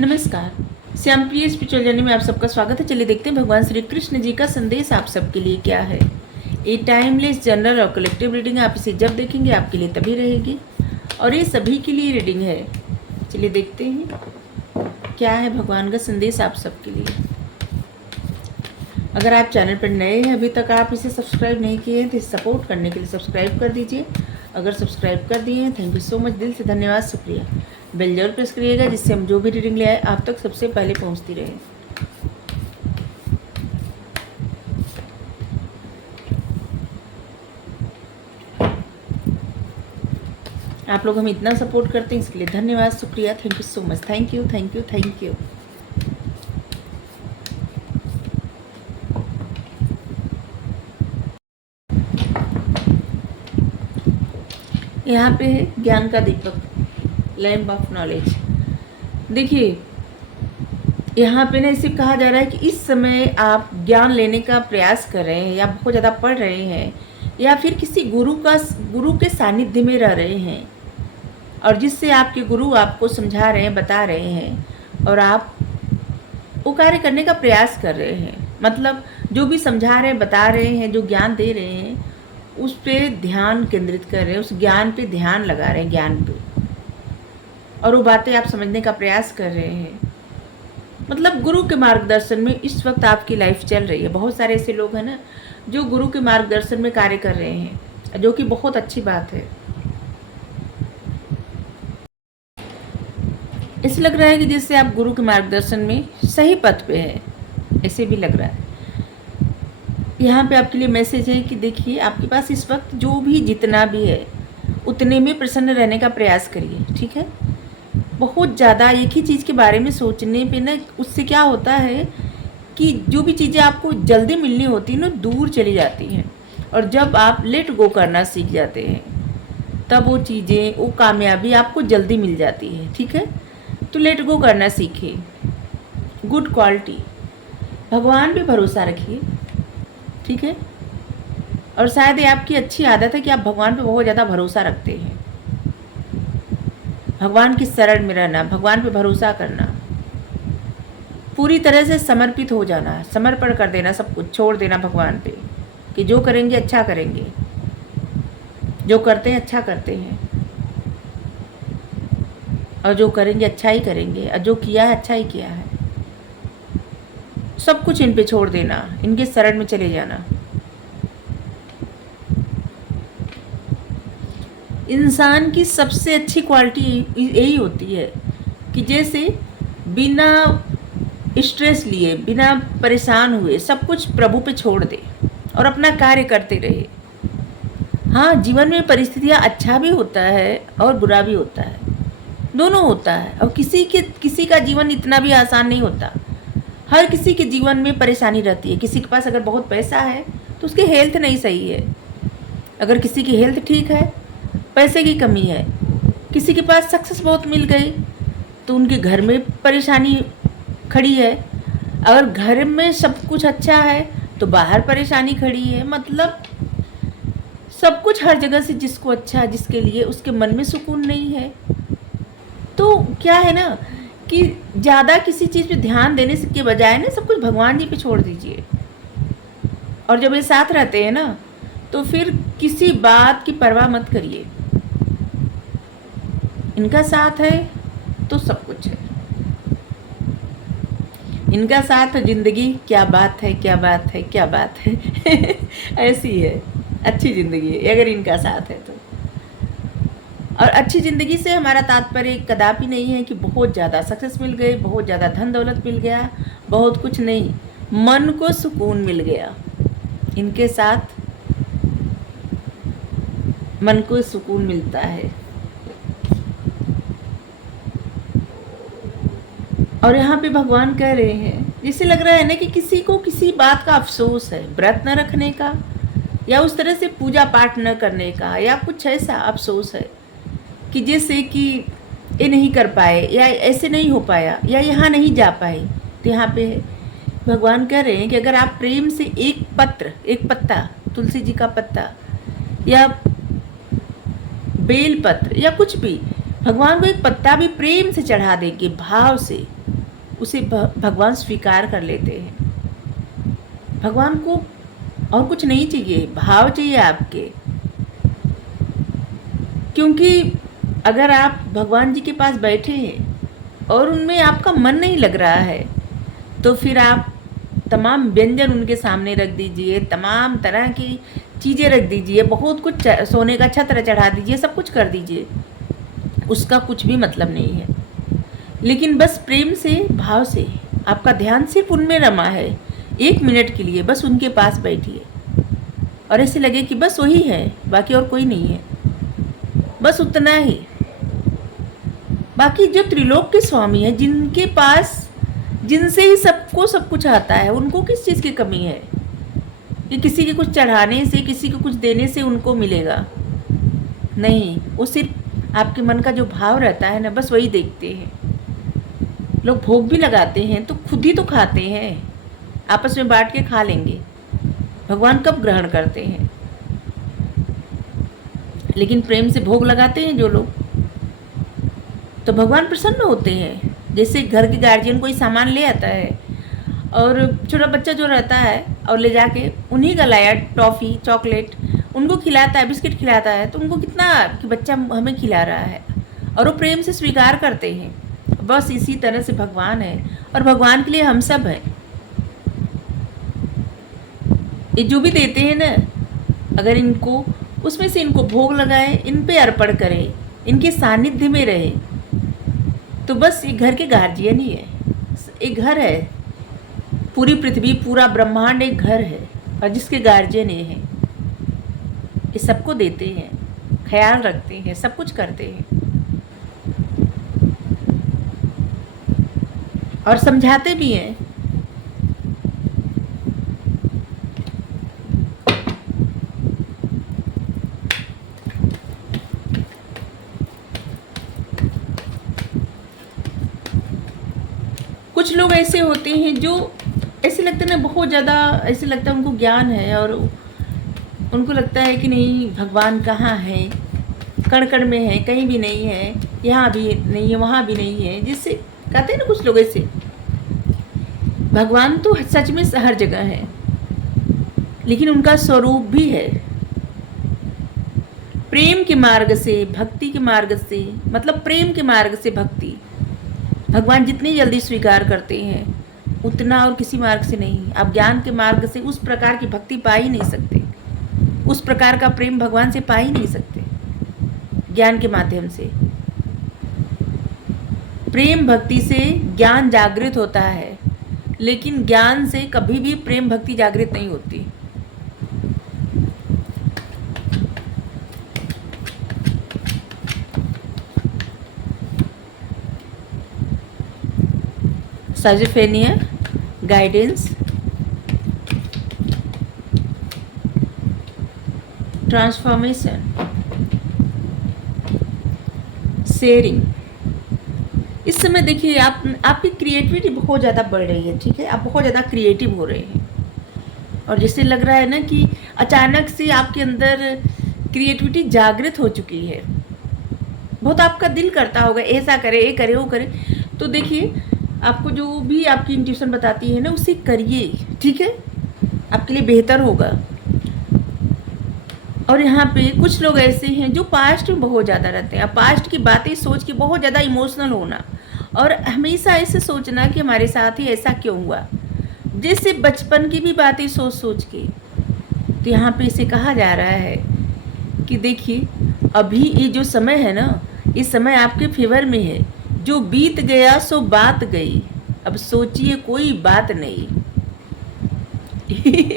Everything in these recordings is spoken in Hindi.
नमस्कार। श्याम प्रिय स्पिरिचुअल जर्नी में आप सबका स्वागत है। चलिए देखते हैं भगवान श्री कृष्ण जी का संदेश आप सबके लिए क्या है। ये टाइमलेस जनरल और कलेक्टिव रीडिंग है। आप इसे जब देखेंगे आपके लिए तभी रहेगी और ये सभी के लिए रीडिंग है। चलिए देखते हैं क्या है भगवान का संदेश आप सबके लिए। अगर आप चैनल पर नए हैं, अभी तक आप इसे सब्सक्राइब नहीं किए हैं तो इसे सपोर्ट करने के लिए सब्सक्राइब कर दीजिए। अगर सब्सक्राइब कर दिए हैं, थैंक यू सो मच, दिल से धन्यवाद, शुक्रिया। बेल जरूर प्रेस करिएगा जिससे हम जो भी रीडिंग ले आए आप तक सबसे पहले पहुंचती रहे। आप लोग हमें इतना सपोर्ट करते हैं इसके लिए धन्यवाद, शुक्रिया, thank you so much, thank you thank you thank you. यहाँ पे है ज्ञान का दीपक, लैम्प ऑफ नॉलेज। देखिए यहाँ पे ना इसे कहा जा रहा है कि इस समय आप ज्ञान लेने का प्रयास कर रहे हैं या बहुत ज़्यादा पढ़ रहे हैं या फिर किसी गुरु के सानिध्य में रह रहे हैं और जिससे आपके गुरु आपको समझा रहे हैं, बता रहे हैं और आप वो कार्य करने का प्रयास कर रहे हैं। मतलब जो भी समझा रहे हैं, बता रहे हैं, जो ज्ञान दे रहे हैं उस पर ध्यान केंद्रित कर रहे हैं, उस ज्ञान पे ध्यान लगा रहे हैं, ज्ञान पे, और वो बातें आप समझने का प्रयास कर रहे हैं। मतलब गुरु के मार्गदर्शन में इस वक्त आपकी लाइफ चल रही है। बहुत सारे ऐसे लोग हैं ना जो गुरु के मार्गदर्शन में कार्य कर रहे हैं, जो कि बहुत अच्छी बात है। ऐसे लग रहा है कि जैसे आप गुरु के मार्गदर्शन में सही पथ पे है, ऐसे भी लग रहा है। यहाँ पे आपके लिए मैसेज है कि देखिए आपके पास इस वक्त जो भी जितना भी है उतने में प्रसन्न रहने का प्रयास करिए, ठीक है। बहुत ज़्यादा एक ही चीज़ के बारे में सोचने पे ना उससे क्या होता है कि जो भी चीज़ें आपको जल्दी मिलनी होती है ना दूर चली जाती हैं, और जब आप लेट गो करना सीख जाते हैं तब वो चीज़ें, वो कामयाबी आपको जल्दी मिल जाती है, ठीक है। तो लेट गो करना सीखिए, गुड क्वालिटी, भगवान पे भरोसा रखिए, ठीक है। और शायद ये आपकी अच्छी आदत है कि आप भगवान पे बहुत ज़्यादा भरोसा रखते हैं। भगवान की शरण में रहना, भगवान पे भरोसा करना, पूरी तरह से समर्पित हो जाना, समर्पण कर देना, सब कुछ छोड़ देना भगवान पे कि जो करेंगे अच्छा करेंगे, जो करते हैं अच्छा करते हैं, और जो करेंगे अच्छा ही करेंगे, और जो किया है अच्छा ही किया है। सब कुछ इन पे छोड़ देना, इनके शरण में चले जाना। इंसान की सबसे अच्छी क्वालिटी यही होती है कि जैसे बिना स्ट्रेस लिए, बिना परेशान हुए सब कुछ प्रभु पे छोड़ दे और अपना कार्य करते रहे। हाँ, जीवन में परिस्थितियाँ अच्छा भी होता है और बुरा भी होता है, दोनों होता है। और किसी का जीवन इतना भी आसान नहीं होता। हर किसी के जीवन में परेशानी रहती है। किसी के पास अगर बहुत पैसा है तो उसकी हेल्थ नहीं सही है, अगर किसी की हेल्थ ठीक है, पैसे की कमी है। किसी के पास सक्सेस बहुत मिल गई तो उनके घर में परेशानी खड़ी है। अगर घर में सब कुछ अच्छा है तो बाहर परेशानी खड़ी है। मतलब सब कुछ हर जगह से जिसको अच्छा, जिसके लिए उसके मन में सुकून नहीं है। तो क्या है ना कि ज़्यादा किसी चीज़ पे ध्यान देने से के बजाय ना सब कुछ भगवान जी पे छोड़ दीजिए। और जब ये साथ रहते हैं ना तो फिर किसी बात की परवाह मत करिए। इनका साथ है तो सब कुछ है। इनका साथ है, जिंदगी क्या बात है, क्या बात है, क्या बात है। ऐसी है अच्छी ज़िंदगी है अगर इनका साथ है तो। और अच्छी ज़िंदगी से हमारा तात्पर्य कदापि नहीं है कि बहुत ज़्यादा सक्सेस मिल गई, बहुत ज़्यादा धन दौलत मिल गया, बहुत कुछ नहीं, मन को सुकून मिल गया। इनके साथ मन को सुकून मिलता है। और यहाँ पे भगवान कह रहे हैं, जिससे लग रहा है ना कि किसी को किसी बात का अफसोस है, व्रत न रखने का या उस तरह से पूजा पाठ न करने का, या कुछ ऐसा अफसोस है कि जैसे कि ये नहीं कर पाए या ऐसे नहीं हो पाया या यहाँ नहीं जा पाए। तो यहाँ पे भगवान कह रहे हैं कि अगर आप प्रेम से एक पत्ता, तुलसी जी का पत्ता या बेल पत्र या कुछ भी, भगवान को एक पत्ता भी प्रेम से चढ़ा देंगे, भाव से, उसे भगवान स्वीकार कर लेते हैं। भगवान को और कुछ नहीं चाहिए, भाव चाहिए आपके। क्योंकि अगर आप भगवान जी के पास बैठे हैं और उनमें आपका मन नहीं लग रहा है, तो फिर आप तमाम व्यंजन उनके सामने रख दीजिए, तमाम तरह की चीज़ें रख दीजिए, बहुत कुछ सोने का छत्र चढ़ा दीजिए, सब कुछ कर दीजिए, उसका कुछ भी मतलब नहीं है। लेकिन बस प्रेम से, भाव से आपका ध्यान सिर्फ उनमें रमा है, 1 मिनट के लिए बस उनके पास बैठिए और ऐसे लगे कि बस वही है, बाकी और कोई नहीं है, बस उतना ही। बाकी जो त्रिलोक के स्वामी हैं, जिनके पास, जिनसे ही सबको सब कुछ आता है, उनको किस चीज़ की कमी है कि किसी के कुछ चढ़ाने से, किसी को कुछ देने से उनको मिलेगा? नहीं, वो सिर्फ आपके मन का जो भाव रहता है ना, बस वही देखते हैं। लोग भोग भी लगाते हैं तो खुद ही तो खाते हैं, आपस में बांट के खा लेंगे, भगवान कब ग्रहण करते हैं? लेकिन प्रेम से भोग लगाते हैं जो लोग, तो भगवान प्रसन्न होते हैं। जैसे घर के गार्जियन कोई सामान ले आता है और छोटा बच्चा जो रहता है और ले जाके उन्हीं का लाया टॉफ़ी, चॉकलेट उनको खिलाता है, बिस्किट खिलाता है, तो उनको कितना कि बच्चा हमें खिला रहा है, और वो प्रेम से स्वीकार करते हैं। बस इसी तरह से भगवान है, और भगवान के लिए हम सब हैं। ये जो भी देते हैं ना, अगर इनको उसमें से इनको भोग लगाएं, इन पे अर्पण करें, इनके सानिध्य में रहें, तो बस ये घर के गार्जियन ही है। एक घर है, पूरी पृथ्वी, पूरा ब्रह्मांड एक घर है, और जिसके गार्जियन ये हैं। ये सबको देते हैं, ख्याल रखते हैं, सब कुछ करते हैं और समझाते भी हैं। कुछ लोग ऐसे होते हैं जो ऐसे लगता है ना, बहुत ज़्यादा ऐसे लगता है उनको ज्ञान है, और उनको लगता है कि नहीं, भगवान कहाँ है, कण कण में है, कहीं भी नहीं है, यहाँ भी नहीं है, वहाँ भी नहीं है। जिससे कहते हैं ना कुछ लोग ऐसे, भगवान तो सच में हर जगह है, लेकिन उनका स्वरूप भी है। प्रेम के मार्ग से, भक्ति के मार्ग से, मतलब प्रेम के मार्ग से भक्ति भगवान जितनी जल्दी स्वीकार करते हैं, उतना और किसी मार्ग से नहीं। आप ज्ञान के मार्ग से उस प्रकार की भक्ति पा ही नहीं सकते, उस प्रकार का प्रेम भगवान से पा ही नहीं सकते। ज्ञान के माध्यम से, प्रेम भक्ति से ज्ञान जागृत होता है, लेकिन ज्ञान से कभी भी प्रेम भक्ति जागृत नहीं होती। साइज़ोफ्रेनिया, गाइडेंस, ट्रांसफॉर्मेशन, शेयरिंग। इस समय देखिए, आपकी क्रिएटिविटी बहुत ज़्यादा बढ़ रही है, ठीक है, आप बहुत ज़्यादा क्रिएटिव हो रहे हैं, और जैसे लग रहा है ना कि अचानक से आपके अंदर क्रिएटिविटी जागृत हो चुकी है। बहुत आपका दिल करता होगा ऐसा करे, ये करे, वो करे। तो देखिए, आपको जो भी आपकी इंट्यूशन बताती है ना, उसे करिए, ठीक है, आपके लिए बेहतर होगा। और यहाँ पे कुछ लोग ऐसे हैं जो पास्ट में बहुत ज़्यादा रहते हैं। पास्ट की बातें सोच के बहुत ज़्यादा इमोशनल होना, और हमेशा ऐसे सोचना कि हमारे साथ ही ऐसा क्यों हुआ, जैसे बचपन की भी बातें सोच सोच के। तो यहाँ पे इसे कहा जा रहा है कि देखिए, अभी ये जो समय है ना, इस समय आपके फेवर में है। जो बीत गया सो बात गई, अब सोचिए कोई बात नहीं।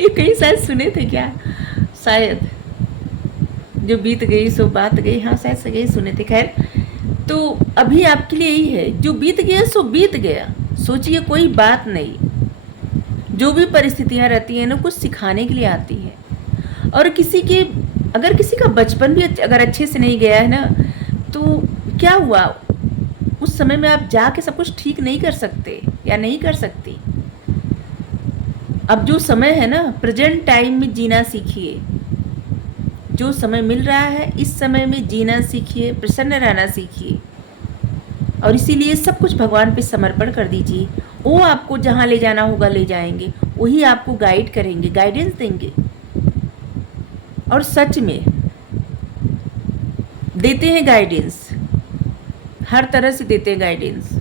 कहीं शायद सुने थे क्या, शायद, जो बीत गई सो बात गई, हाँ शायद सही सुने थे। खैर, तो अभी आपके लिए यही है, जो बीत गया सो बीत गया, सोचिए कोई बात नहीं। जो भी परिस्थितियाँ रहती हैं ना, कुछ सिखाने के लिए आती हैं। और अगर किसी का बचपन भी अगर अच्छे से नहीं गया है ना, तो क्या हुआ, उस समय में आप जाके सब कुछ ठीक नहीं कर सकते या नहीं कर सकती। अब जो समय है ना, प्रेजेंट टाइम में जीना सीखिए। जो समय मिल रहा है, इस समय में जीना सीखिए, प्रसन्न रहना सीखिए, और इसीलिए सब कुछ भगवान पे समर्पण कर दीजिए वो आपको जहाँ ले जाना होगा ले जाएंगे, वही आपको गाइड करेंगे, गाइडेंस देंगे। और सच में देते हैं गाइडेंस, हर तरह से देते हैं गाइडेंस।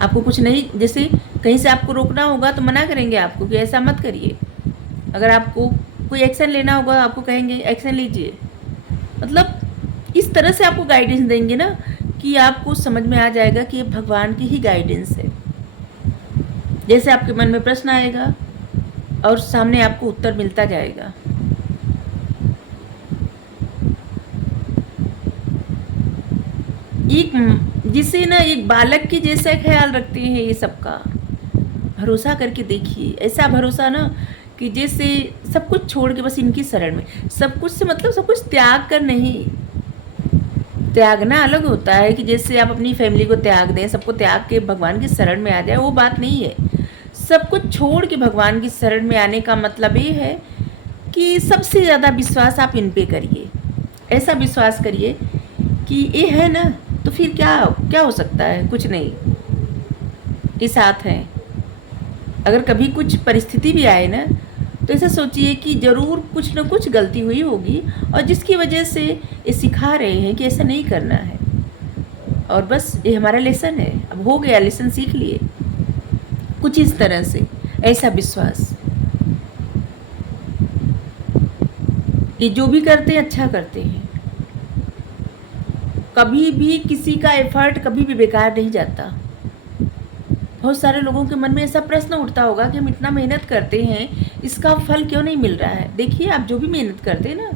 आपको कुछ नहीं, जैसे कहीं से आपको रोकना होगा तो मना करेंगे आपको कि ऐसा मत करिए। अगर आपको कोई एक्शन लेना होगा आपको कहेंगे एक्शन लीजिए। मतलब इस तरह से आपको गाइडेंस देंगे ना कि आपको समझ में आ जाएगा कि ये भगवान की ही गाइडेंस है। जैसे आपके मन में प्रश्न आएगा और सामने आपको उत्तर मिलता जाएगा। एक जिसे ना एक बालक के जैसा ख्याल रखते हैं ये सबका, भरोसा करके देखिए। ऐसा भरोसा ना कि जैसे सब कुछ छोड़ के बस इनकी शरण में, सब कुछ से मतलब सब कुछ त्याग कर नहीं। त्यागना अलग होता है कि जैसे आप अपनी फैमिली को त्याग दें, सबको त्याग के भगवान की शरण में आ जाए, वो बात नहीं है। सब कुछ छोड़ के भगवान की शरण में आने का मतलब ये है कि सबसे ज़्यादा विश्वास आप इन पे करिए। ऐसा विश्वास करिए कि ये है ना, तो फिर क्या क्या हो सकता है, कुछ नहीं, ये साथ हैं। अगर कभी कुछ परिस्थिति भी आए ना तो ऐसा सोचिए कि ज़रूर कुछ ना कुछ गलती हुई होगी और जिसकी वजह से ये सिखा रहे हैं कि ऐसा नहीं करना है। और बस ये हमारा लेसन है, अब हो गया, लेसन सीख लिए। कुछ इस तरह से ऐसा विश्वास कि जो भी करते हैं अच्छा करते हैं। कभी भी किसी का एफर्ट कभी भी बेकार नहीं जाता। बहुत सारे लोगों के मन में ऐसा प्रश्न उठता होगा कि हम इतना मेहनत करते हैं, इसका फल क्यों नहीं मिल रहा है। देखिए, आप जो भी मेहनत करते हैं ना,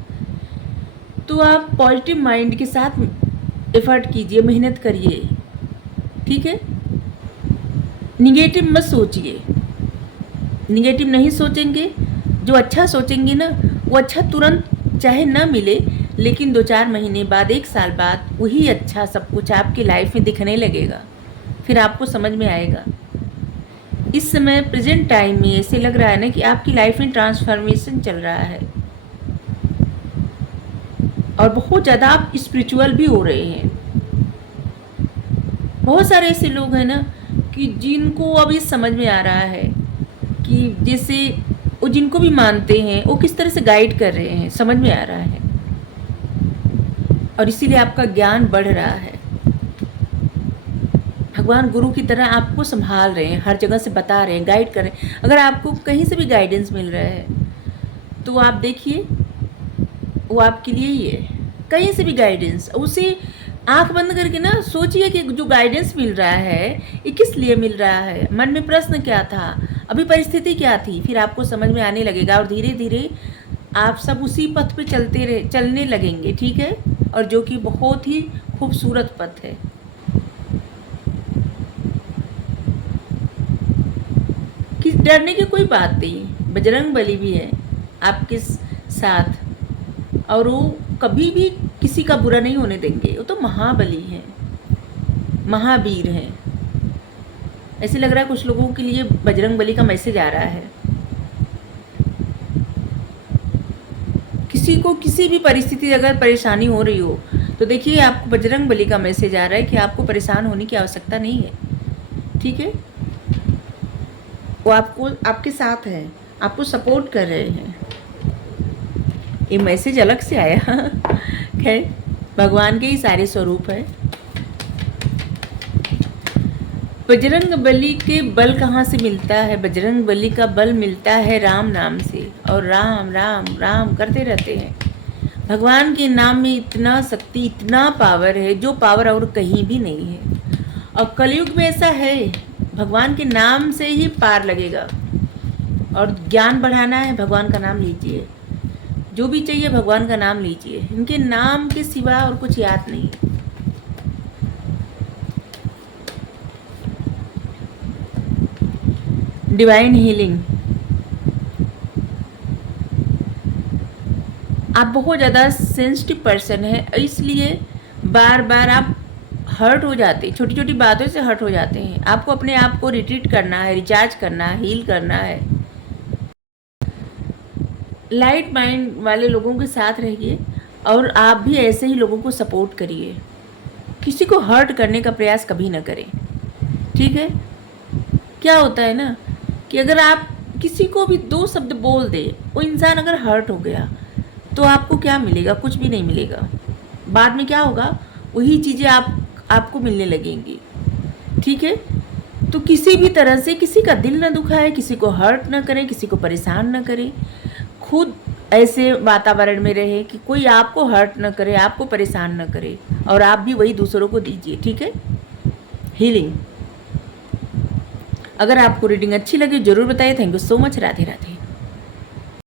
तो आप पॉजिटिव माइंड के साथ एफर्ट कीजिए, मेहनत करिए, ठीक है। निगेटिव मत सोचिए। निगेटिव नहीं सोचेंगे, जो अच्छा सोचेंगे ना, वो अच्छा तुरंत चाहे ना मिले, लेकिन 2-4 महीने बाद, 1 साल बाद वही अच्छा सब कुछ आपकी लाइफ में दिखने लगेगा। फिर आपको समझ में आएगा। इस समय प्रेजेंट टाइम में ऐसे लग रहा है ना कि आपकी लाइफ में ट्रांसफॉर्मेशन चल रहा है और बहुत ज़्यादा आप स्पिरिचुअल भी हो रहे हैं। बहुत सारे ऐसे लोग हैं ना कि जिनको अभी समझ में आ रहा है कि जैसे वो जिनको भी मानते हैं वो किस तरह से गाइड कर रहे हैं, समझ में आ रहा है। और इसीलिए आपका ज्ञान बढ़ रहा है। भगवान गुरु की तरह आपको संभाल रहे हैं, हर जगह से बता रहे हैं, गाइड कर रहे हैं। अगर आपको कहीं से भी गाइडेंस मिल रहा है तो आप देखिए वो आपके लिए ही है। कहीं से भी गाइडेंस, उसे आंख बंद करके ना सोचिए कि जो गाइडेंस मिल रहा है ये किस लिए मिल रहा है, मन में प्रश्न क्या था, अभी परिस्थिति क्या थी, फिर आपको समझ में आने लगेगा और धीरे धीरे आप सब उसी पथ पे चलने लगेंगे, ठीक है। और जो कि बहुत ही खूबसूरत पथ है। कि डरने की कोई बात नहीं, बजरंग बली भी है आपके साथ और वो कभी भी किसी का बुरा नहीं होने देंगे। वो तो महाबली हैं, महावीर हैं। ऐसे लग रहा है कुछ लोगों के लिए बजरंग बली का मैसेज आ रहा है। किसी को किसी भी परिस्थिति अगर परेशानी हो रही हो तो देखिए आपको बजरंग बली का मैसेज आ रहा है कि आपको परेशान होने की आवश्यकता नहीं है, ठीक है। वो आपको आपके साथ है, आपको सपोर्ट कर रहे हैं। ये मैसेज अलग से आया खैर भगवान के ही सारे स्वरूप है। बजरंग बली के बल कहाँ से मिलता है? बजरंग बली का बल मिलता है राम नाम से, और राम राम राम करते रहते हैं। भगवान के नाम में इतना शक्ति, इतना पावर है जो पावर और कहीं भी नहीं है। और कलयुग में ऐसा है, भगवान के नाम से ही पार लगेगा। और ज्ञान बढ़ाना है, भगवान का नाम लीजिए। जो भी चाहिए भगवान का नाम लीजिए, इनके नाम के सिवा और कुछ याद नहीं। Divine healing. आप बहुत ज़्यादा सेंसिटिव पर्सन है, इसलिए बार बार आप हर्ट हो जाते हैं, छोटी छोटी बातों से हर्ट हो जाते हैं। आपको अपने आप को रिट्रीट करना है, रिचार्ज करना है, हील करना है। लाइट माइंड वाले लोगों के साथ रहिए और आप भी ऐसे ही लोगों को सपोर्ट करिए। किसी को हर्ट करने का प्रयास कभी ना करें, ठीक है। क्या होता है ना कि अगर आप किसी को भी 2 शब्द बोल दे, वो इंसान अगर हर्ट हो गया तो आपको क्या मिलेगा? कुछ भी नहीं मिलेगा। बाद में क्या होगा? वही चीज़ें आपको मिलने लगेंगी। ठीक है? तो किसी भी तरह से किसी का दिल ना दुखाए, किसी को हर्ट ना करे, किसी को परेशान ना करे। खुद ऐसे वातावरण में रहे कि कोई आपको हर्ट ना करे, आपको परेशान ना करे, और आप भी वही दूसरों को दीजिए। ठीक है? हीलिंग। अगर आपको रीडिंग अच्छी लगी ज़रूर बताइए। Thank you so much. Radhe Radhe.